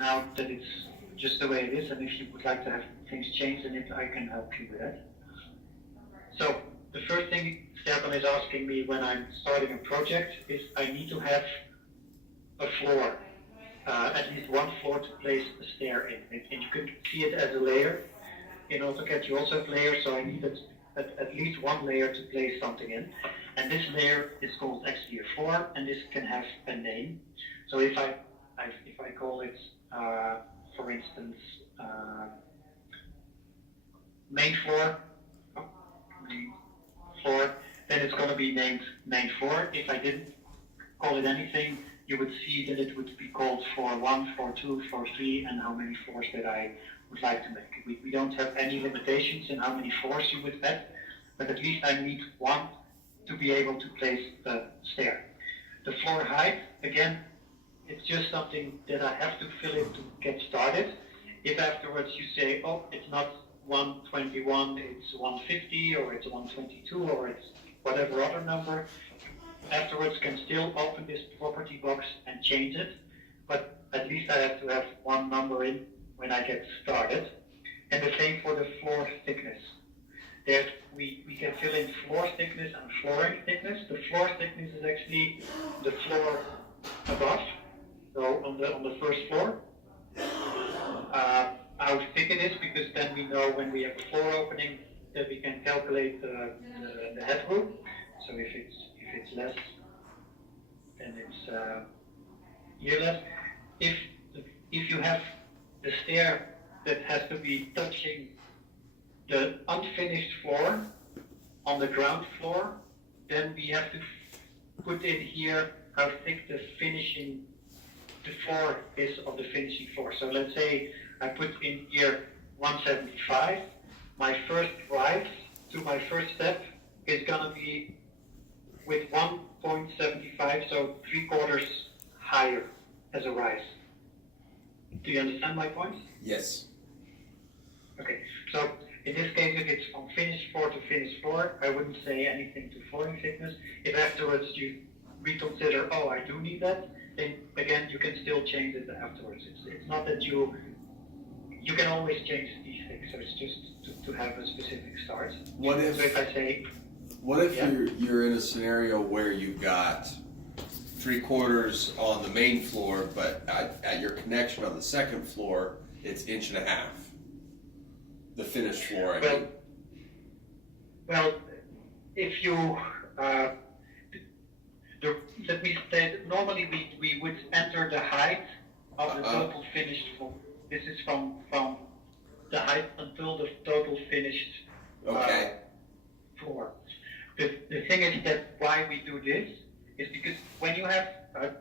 now that it's just the way it is, and if you would like to have things changed in it, I can help you with that. So the first thing Staircon is asking me when I'm starting a project is I need to have a floor, at least one floor to place a stair in. And you can see it as a layer. In AutoCAD you also have layers, so I need at least one layer to place something in. And this layer is called actually a floor, and this can have a name. So if I call it, for instance, main floor, then it's going to be named main floor. If I didn't call it anything, you would see that it would be called floor 1, floor 2, floor 3, and how many floors that I would like to make. We don't have any limitations in how many floors you would add, but at least I need one to be able to place the stair. The floor height, again, it's just something that I have to fill in to get started. If afterwards you say, oh, it's not 121, it's 150, or it's 122, or it's whatever other number, afterwards can still open this property box and change it, but at least I have to have one number in when I get started. And the same for the floor thickness. That we can fill in floor thickness and flooring thickness. The floor thickness is actually the floor above, so on the first floor. How thick it is, because then we know when we have a floor opening that we can calculate the headroom. So if it's less, then it's here less. If you have the stair that has to be touching the unfinished floor on the ground floor, then we have to put in here how thick the floor is of the finishing floor. So let's say I put in here 175. My first rise to my first step is gonna be with 1.75, so 3/4 higher as a rise. Do you understand my point? Yes. Okay, so in this case, if it's from finished floor to finished floor, I wouldn't say anything to flooring thickness. If afterwards you reconsider, oh, I do need that, then again, you can still change it afterwards. It's not that you can always change these things, so it's just to have a specific start. What if, so if I say, yeah. you're in a scenario where you've got 3/4 on the main floor, but at your connection on the second floor, it's 1.5 inches. The finished floor, I mean. Well, if you, let me say, normally we would enter the height of the total finished floor. This is from the height until the total finished floor. The thing is that why we do this is because when you have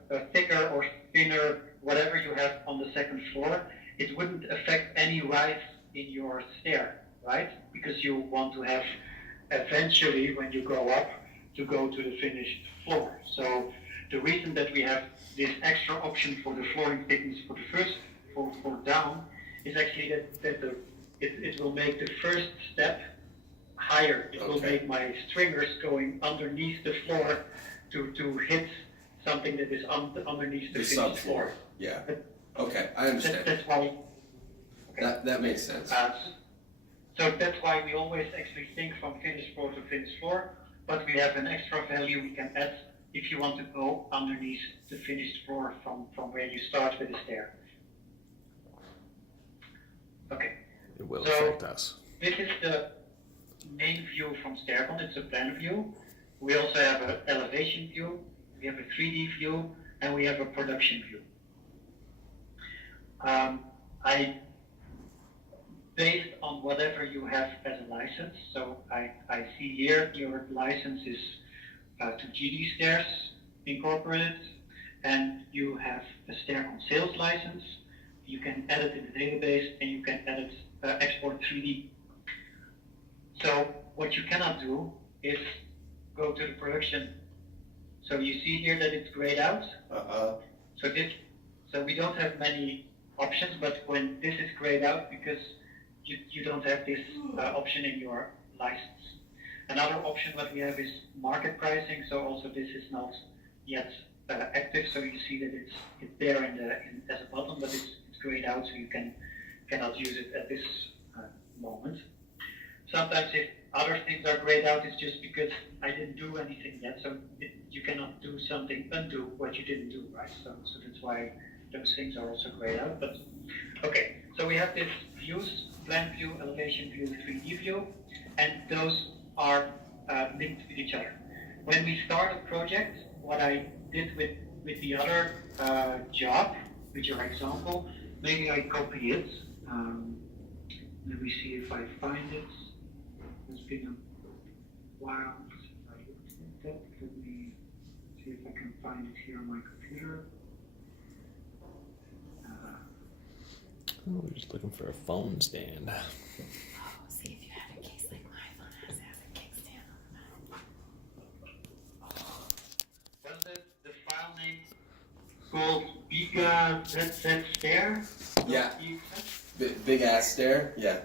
a thicker or thinner, whatever you have on the second floor, it wouldn't affect any rise in your stair, right? Because you want to have eventually, when you go up, to go to the finished floor. So the reason that we have this extra option for the flooring thickness for the first for down is actually that it will make the first step higher. It will make my stringers going underneath the floor to hit something that is underneath the finished floor. Yeah. Okay, I understand. That's why. Okay. That makes sense. So that's why we always actually think from finished floor to finished floor, but we have an extra value we can add if you want to go underneath the finished floor from where you start with the stair. Okay. It will affect us. This is the main view from Staircon. It's a plan view. We also have an elevation view, we have a 3D view, and we have a production view. Based on whatever you have as a license, so I see here your license is to GD Stairs Incorporated, and you have a Staircon sales license. You can edit in the database, and you can edit export 3D. So what you cannot do is go to the production. So you see here that it's grayed out. So we don't have many options, but when this is grayed out, because you don't have this option in your license. Another option that we have is market pricing. So also this is not yet active. So you see that it's there as a button, but it's out, so you cannot use it at this moment. Sometimes if other things are grayed out, it's just because I didn't do anything yet, so you cannot do something, undo what you didn't do, right? So that's why those things are also grayed out. But okay, so we have this views, plan view, elevation view, 3D view, and those are linked with each other. When we start a project, what I did with the other job, with your example, maybe I copy it. Let me see if I find it. It's been a while since I looked at that. Let me see if I can find it here on my computer. We're just looking for a phone stand. Oh, see if you had a case like my phone has a kickstand on the back. Was the file name called Biga ZZ Stair? Yeah. Big ass stair? Yeah.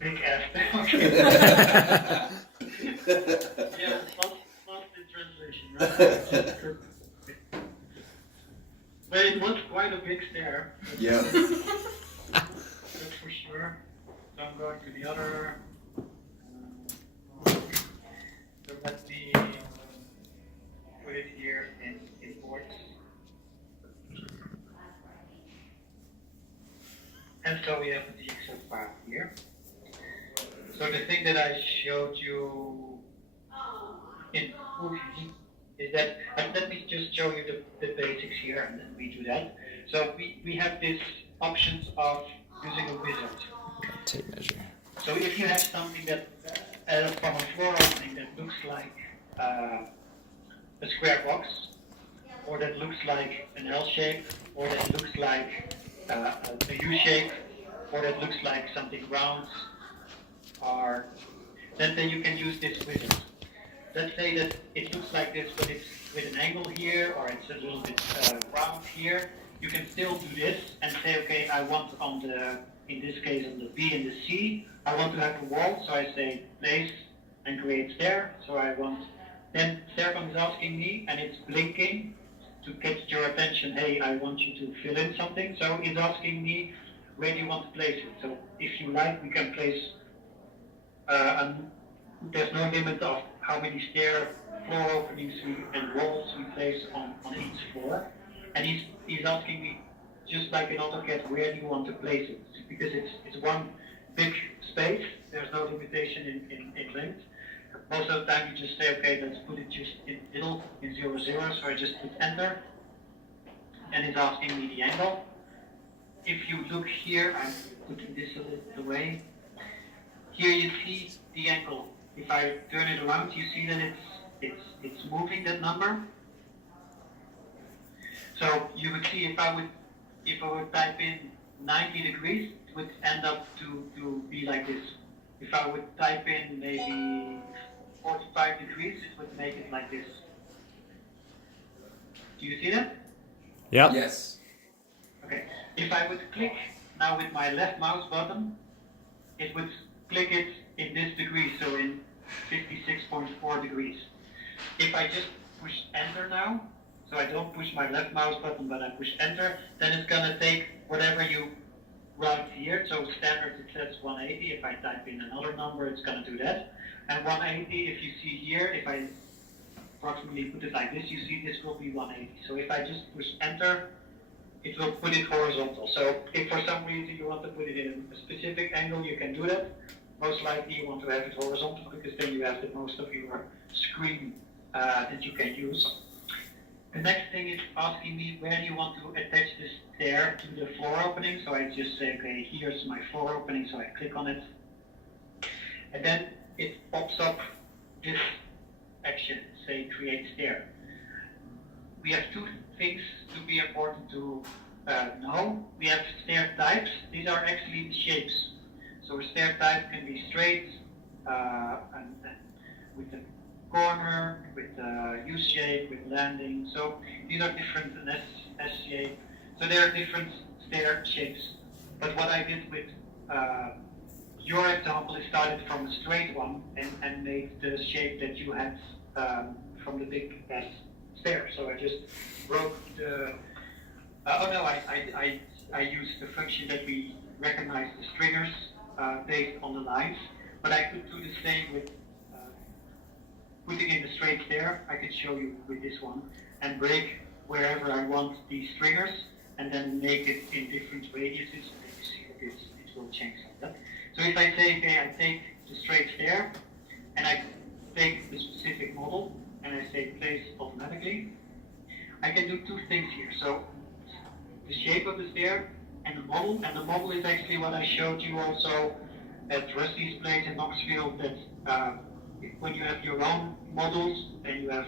Big ass stair. Okay. Yeah, lost in translation, right? But it was quite a big stair. Yeah. That's for sure. So I'm going to the other. So let me put it here in imports. And so we have the Excel file here. So the thing that I showed you in movie is that, and let me just show you the basics here, and then we do that. So we have these options of using a wizard. Tape measure. So if you have something that, from a floor opening that looks like a square box, or that looks like an L shape, or that looks like a U shape, or that looks like something round, or then you can use this wizard. Let's say that it looks like this, but it's with an angle here, or it's a little bit round here. You can still do this and say, okay, I want on the, in this case on the B and the C, I want to have a wall, so I say place and create stair. So I want, then Staircon is asking me, and it's blinking to get your attention, hey, I want you to fill in something. So it's asking me, where do you want to place it? So if you like, we can place, there's no limit of how many floor openings and walls we place on each floor. And he's asking me, just like in AutoCAD, where do you want to place it? Because it's one big space, there's no limitation in length. Most of the time you just say, okay, let's put it just in middle, in 0, 0, so I just put enter, and it's asking me the angle. If you look here, I'm putting this a little away. Here you see the angle. If I turn it around, you see that it's moving that number. So you would see if I would type in 90 degrees, it would end up to be like this. If I would type in maybe 45 degrees, it would make it like this. Do you see that? Yep. Yes. Okay. If I would click now with my left mouse button, it would click it in this degree, so in 56.4 degrees. If I just push enter now, so I don't push my left mouse button, but I push enter, then it's gonna take whatever you write here. So standard it says 180. If I type in another number, it's gonna do that. And 180, if you see here, if I approximately put it like this, you see this will be 180. So if I just push enter, it will put it horizontal. So if for some reason you want to put it in a specific angle, you can do that. Most likely you want to have it horizontal because then you have the most of your screen that you can use. The next thing is asking me where do you want to attach this stair to the floor opening. So I just say, okay, here's my floor opening, so I click on it. And then it pops up this action, say create stair. We have two things to be important to know. We have stair types. These are actually shapes. So a stair type can be straight, and with a corner, with a U shape, with landing. So these are different than S shape. So there are different stair shapes. But what I did with your example is started from a straight one and made the shape that you had from the big S stair. So I just broke the. Oh no, I I use the function that we recognize the stringers based on the lines, but I could do the same with putting in the straight stair. I could show you with this one, and break wherever I want these stringers, and then make it in different radiuses, and then you see that it will change like that. So if I say, okay, I take the straight stair, and I take the specific model, and I say place automatically, I can do two things here. So the shape of the stair and the model is actually what I showed you also at Rusty's place in Knoxville, that when you have your own models, and you have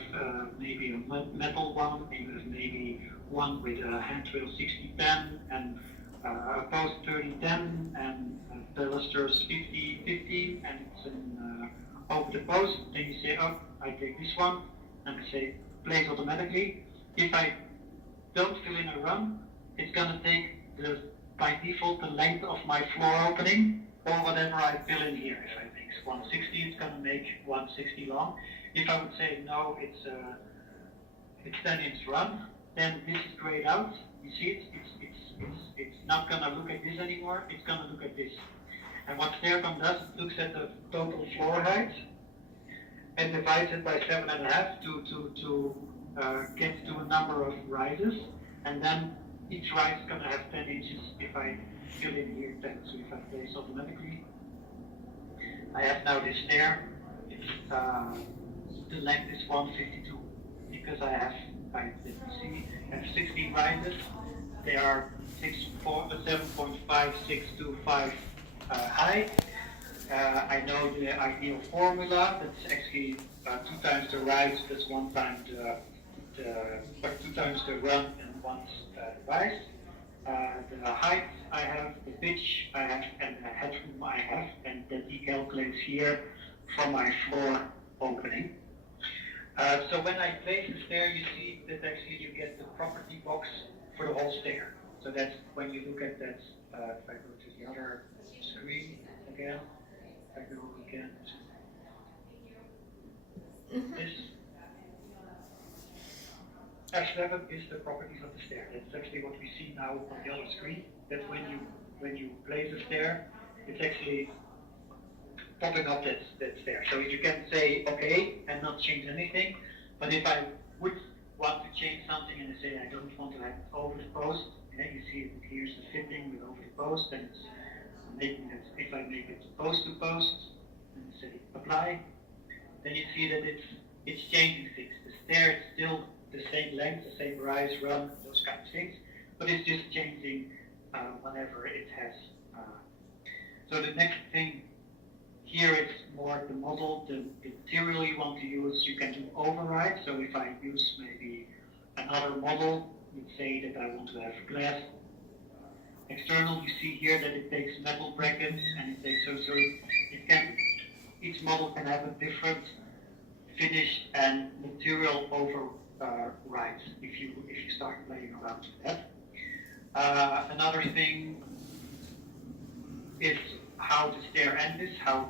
maybe a metal one, and you have maybe one with a handrail 6010 and a post 3010 and balusters 5015, and it's an over the post, then you say, oh, I take this one, and I say place automatically. If I don't fill in a run, it's going to take by default the length of my floor opening, or whatever I fill in here. If I make 160, it's going to make 160 long. If I would say no, it's 10-inch run, then this is grayed out. You see it's not going to look at this anymore. It's going to look at this. And what Staircon does, it looks at the total floor height and divides it by 7.5 to get to a number of rises, and then each rise is going to have 10 inches if I fill in here 10. So if I place automatically, I have now this stair. It's, the length is 152 because I have 16 rises. They are 7.5625 high. I know the ideal formula. That's actually 2 times the rise. That's 1 time the 2 times the run and 1 the rise. The height I have, the pitch I have, and the headroom I have, and that decalculates here from my floor opening. So when I place the stair, you see that actually you get the property box for the whole stair. So that's when you look at that. If I go to the other screen again, I go again to this. F7 is the properties of the stair. That's actually what we see now on the other screen. That when you place the stair, it's actually popping up that stair. So you can say okay and not change anything. But if I would want to change something and I say I don't want to have it over the post, and you see it here's the fitting with over the post, and it's making it, if I make it post to post and say apply, then you see that it's changing things. The stair is still the same length, the same rise, run, those kind of things, but it's just changing whenever it has. So the next thing here is more the model, the material you want to use. You can do override. So if I use maybe another model, let's say that I want to have glass external, you see here that it takes metal brackets, and it takes so it can, each model can have a different finish and material override if you start playing around with that. Another thing is how the stair end is, how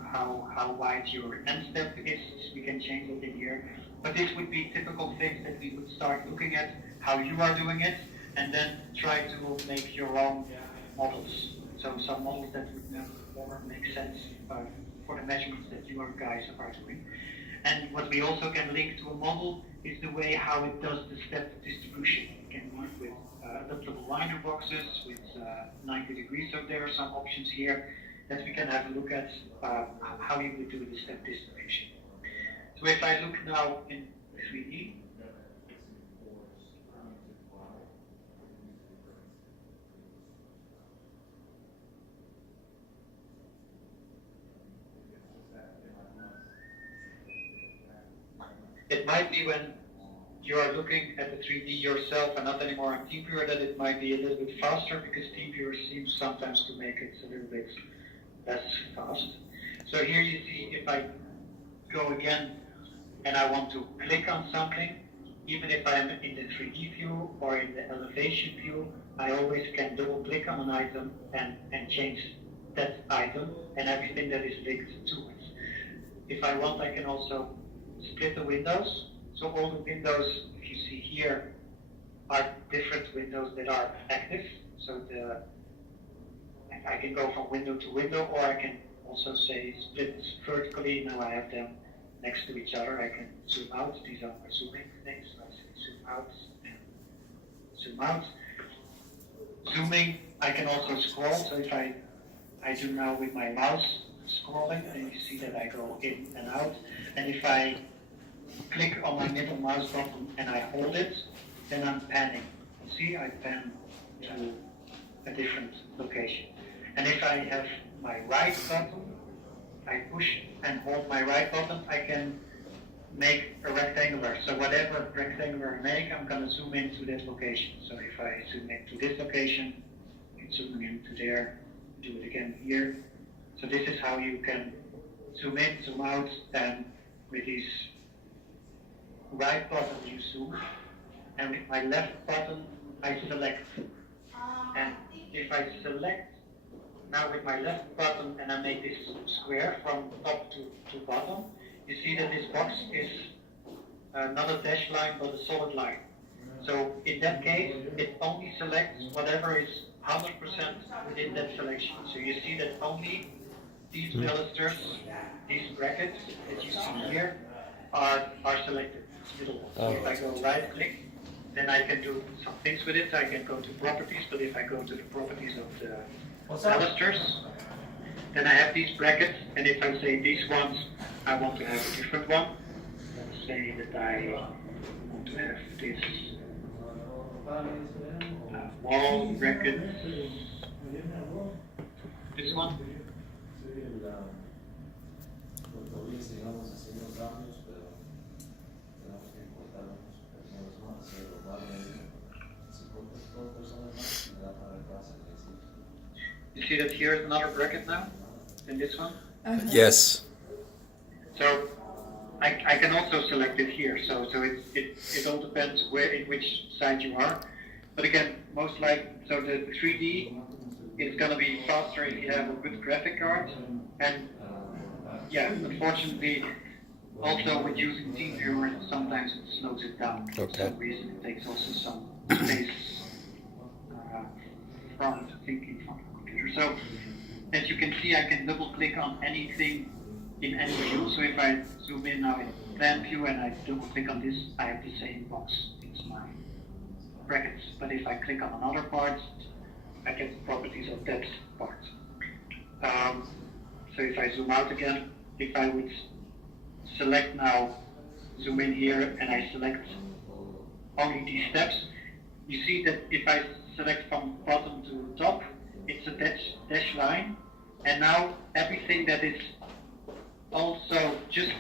wide your end step is. We can change it in here, but this would be typical things that we would start looking at how you are doing it, and then try to make your own models. So some models that would never make sense for the measurements that you guys are doing. And what we also can link to a model is the way how it does the step distribution. You can work with adaptable liner boxes with 90 degrees, so there are some options here that we can have a look at how you would do the step distribution. So if I look now in 3D, it might be when you are looking at the 3D yourself and not anymore on TeamViewer that it might be a little bit faster, because TeamViewer seems sometimes to make it a little bit less fast. So here you see if I go again and I want to click on something, even if I'm in the 3D view or in the elevation view, I always can double click on an item and change that item and everything that is linked to it. If I want, I can also split the windows. So all the windows, if you see here, are different windows that are active. So I can go from window to window, or I can also say split vertically. Now I have them next to each other. I can zoom out. These are my zooming things. So I say zoom out and zoom out. Zooming, I can also scroll. So if I do now with my mouse scrolling, then you see that I go in and out. And if I click on my middle mouse button and I hold it, then I'm panning. You see, I pan to a different location. And if I have my right button, I push and hold my right button, I can make a rectangular. So whatever rectangular I make, I'm going to zoom into that location. So if I zoom into this location, I'm zooming into there, do it again here. So this is how you can zoom in, zoom out, and with this right button you zoom, and with my left button I select. And if I select now with my left button and I make this square from top to bottom, you see that this box is not a dash line but a solid line. So in that case, it only selects whatever is 100% within that selection. So you see that only these balusters, these brackets that you see here, are selected. It's middle one. So if I go right click, then I can do some things with it. I can go to properties, but if I go to the properties of the balusters, then I have these brackets, and if I say these ones, I want to have a different one. Let's say that I want to have this wall bracket, this one. You see that here is another bracket now, in this one? Yes. So I can also select it here. So it all depends in which side you are. But again, most like, so the 3D is going to be faster if you have a good graphic card. And yeah, unfortunately, also with using TeamViewer, sometimes it slows it down. For some reason, it takes also some space from thinking from the computer. So as you can see, I can double click on anything in any view. So if I zoom in now in plan view and I double click on this, I have the same box. It's my brackets. But if I click on another part, I get the properties of that part. So if I zoom out again, if I would select now, zoom in here, and I select only these steps, you see that if I select from bottom to top, it's a dash line, and now everything that is also just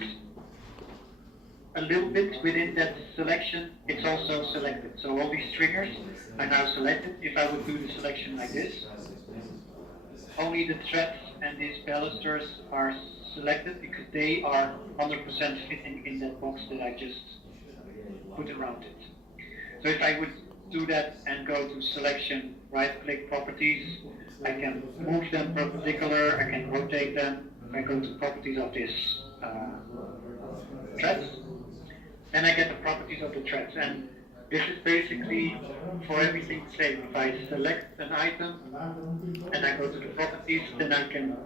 a little bit within that selection, it's also selected. So all these triggers are now selected. If I would do the selection like this, only the threads and these balusters are selected because they are 100% fitting in that box that I just put around it. So if I would do that and go to selection, right click properties, I can move them perpendicular, I can rotate them. If I go to properties of this threads, then I get the properties of the threads. And this is basically for everything the same. If I select an item and I go to the properties, then I can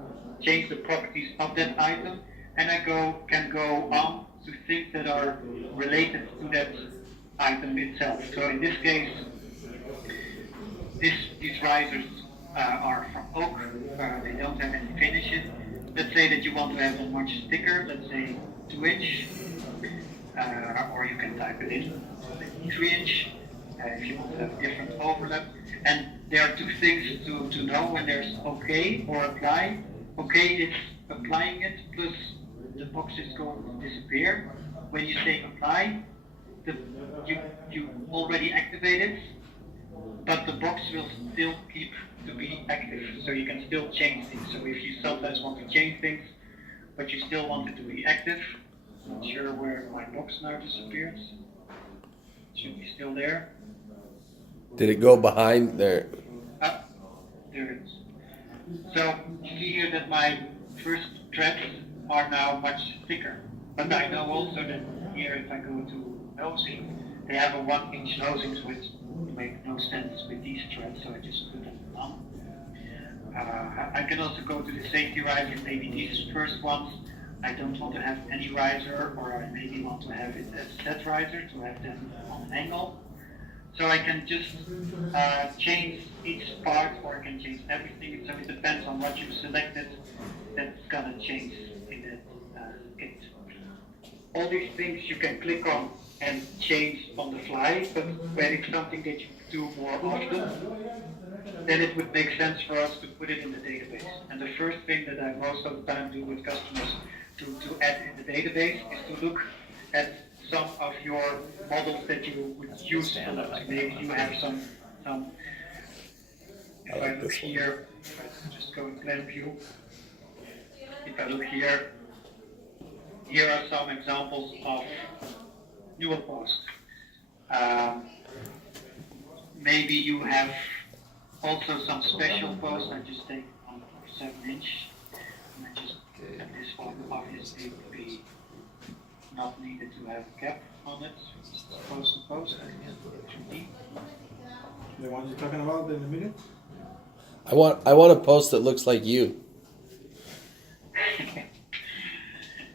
change the properties of that item, and I can go on to things that are related to that item itself. So in this case, these risers are from oak. They don't have any finishes. Let's say that you want to have them much thicker. Let's say 2-inch, or you can type it in 3-inch if you want to have different overlap. And there are two things to know when there's OK or apply. OK is applying it, plus the box is going to disappear. When you say apply, you already activate it, but the box will still keep to be active, so you can still change things. So if you sometimes want to change things, but you still want it to be active, I'm not sure where my box now disappears. It should be still there. Did it go behind there? There it is. So you see here that my first threads are now much thicker. But I know also that here if I go to nosing, they have a 1-inch nosing, so it makes no no sense with these threads, so I just put them on. I can also go to the safety riser, maybe these first ones I don't want to have any riser, or I maybe want to have it as set riser to have them on an angle. So I can just change each part, or I can change everything, so it depends on what you selected, that's gonna change in the kit. All these things you can click on and change on the fly, but when it's something that you do more often, then it would make sense for us to put it in the database. And the first thing that I most of the time do with customers to add in the database is to look at some of your models that you would use for that. Maybe you have some if I look here, if I just go in plan view, if I look here are some examples of newer posts. Maybe you have also some special posts. I just take on 7-inch, and I just this one obviously would be not needed to have a cap on it. It's post to post. The ones you're talking about in a minute? I want a post that looks like you.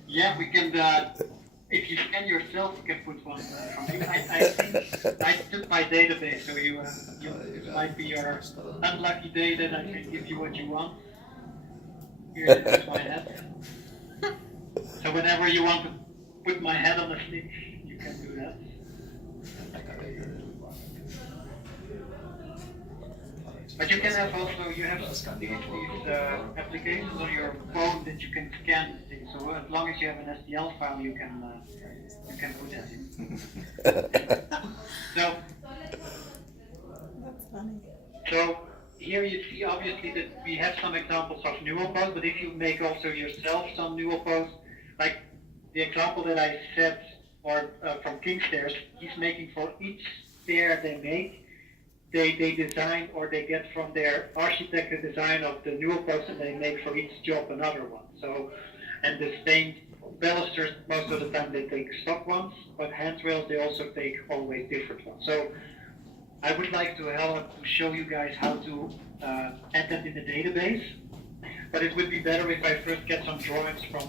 Yeah, we can. If you scan yourself, you can put one from you. I took my database, so you it might be your unlucky day that I can give you what you want. Here's my head. So whenever you want to put my head on a stick, you can do that. But you can have also, you have these applications on your phone that you can scan things. So as long as you have an STL file, you can put that in. So That's funny. So here you see obviously that we have some examples of neural posts, but if you make also yourself some neural posts, like the example that I said, or from King Stairs, he's making for each stair they make, they design, or they get from their architect a design of the neural posts, and they make for each job another one. So, and the same balusters, most of the time they take stock ones, but handrails they also take always different ones. So I would like to help to show you guys how to add that in the database, but it would be better if I first get some drawings from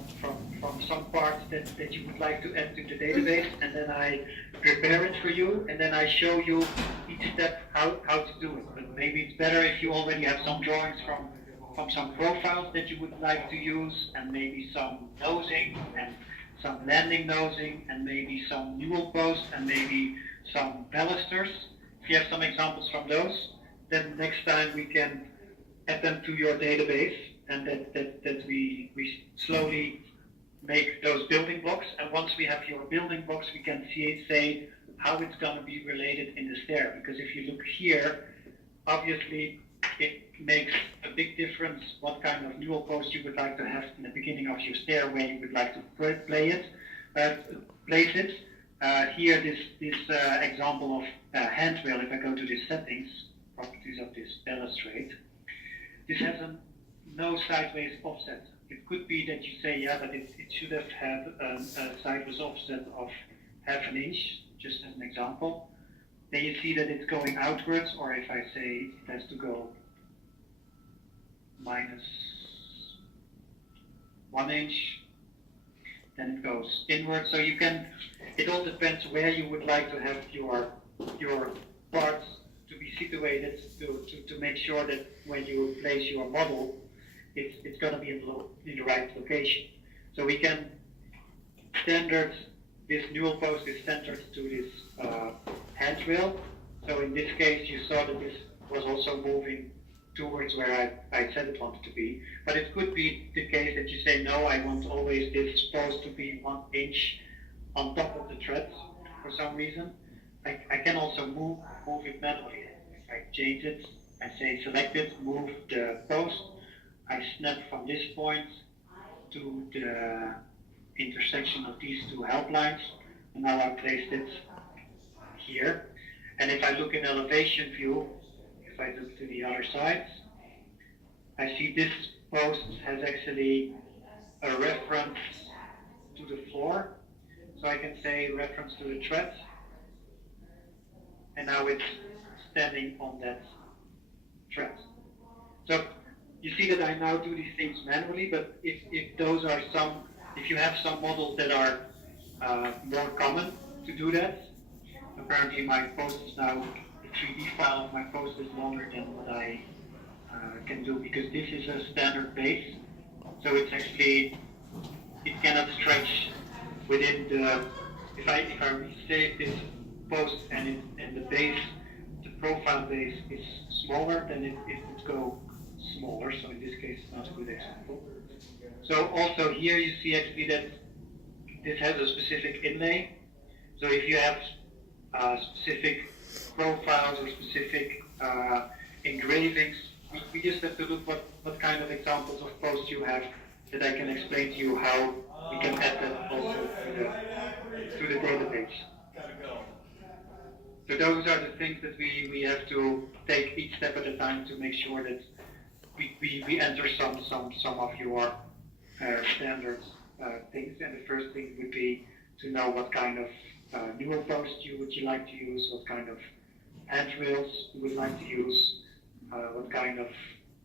some parts that you would like to add to the database, and then I prepare it for you, and then I show you each step how to do it. But maybe it's better if you already have some drawings from some profiles that you would like to use, and maybe some nosing, and some landing nosing, and maybe some newel posts, and maybe some balusters. If you have some examples from those, then next time we can add them to your database, and that we slowly make those building blocks. And once we have your building blocks, we can say how it's going to be related in the stair. Because if you look here, obviously it makes a big difference what kind of newel post you would like to have in the beginning of your stair, where you would like to place it. Here, this example of handrail, if I go to the settings, properties of this balustrade, this has no sideways offset. It could be that you say, yeah, but it should have had a sideways offset of 1/2 inch, just as an example. Then you see that it's going outwards, or if I say it has to go -1 inch, then it goes inwards. So you can, it all depends where you would like to have your parts to be situated to make sure that when you place your model, it's going to be in the right location. So we can standard, this newel post is centered to this handrail. So in this case, you saw that this was also moving towards where I said it wanted to be. But it could be the case that you say, no, I want always this post to be 1 inch on top of the threads for some reason. I can also move it manually. If I change it, I say select it, move the post. I snap from this point to the intersection of these two help lines, and now I placed it here. And if I look in elevation view, if I look to the other side, I see this post has actually a reference to the floor. So I can say reference to the thread, and now it's standing on that truss. So you see that I now do these things manually, but if you have some models that are more common to do that, apparently my post is now a 3D file of my post is longer than what I can do, because this is a standard base, so it's actually, it cannot stretch within the, if I resave this post and the base, the profile base is smaller, then it would go smaller, so in this case it's not a good example. So also here you see actually that this has a specific inlay, so if you have specific profiles or specific engravings, we just have to look what kind of examples of posts you have, that I can explain to you how we can add that also to the database. So those are the things that we have to take each step at a time to make sure that we enter some of your standard things. And the first thing would be to know what kind of newer posts would you like to use, what kind of handrails you would like to use, what kind of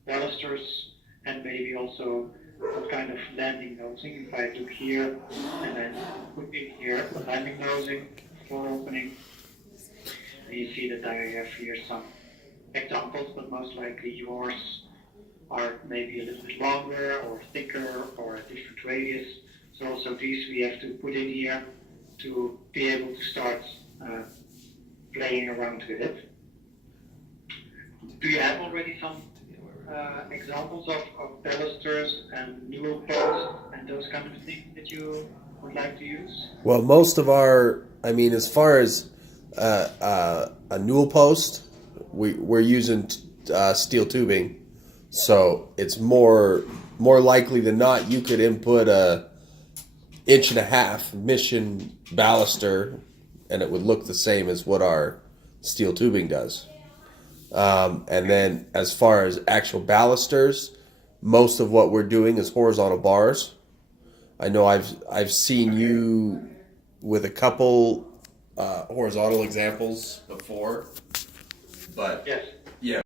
balusters, and maybe also what kind of landing nosing. If I look here and then put in here landing nosing, floor opening, and you see that I have here some examples, but most likely yours are maybe a little bit longer or thicker or a different radius. So also these we have to put in here to be able to start playing around with it. Do you have already some examples of balusters and newer posts and those kind of things that you would like to use? Well, most of our, as far as a newel post, we're using steel tubing, so it's more likely than not you could input a 1.5-inch mission baluster, and it would look the same as what our steel tubing does. And then as far as actual balusters, most of what we're doing is horizontal bars. I know I've seen you with a couple horizontal examples before, but yes.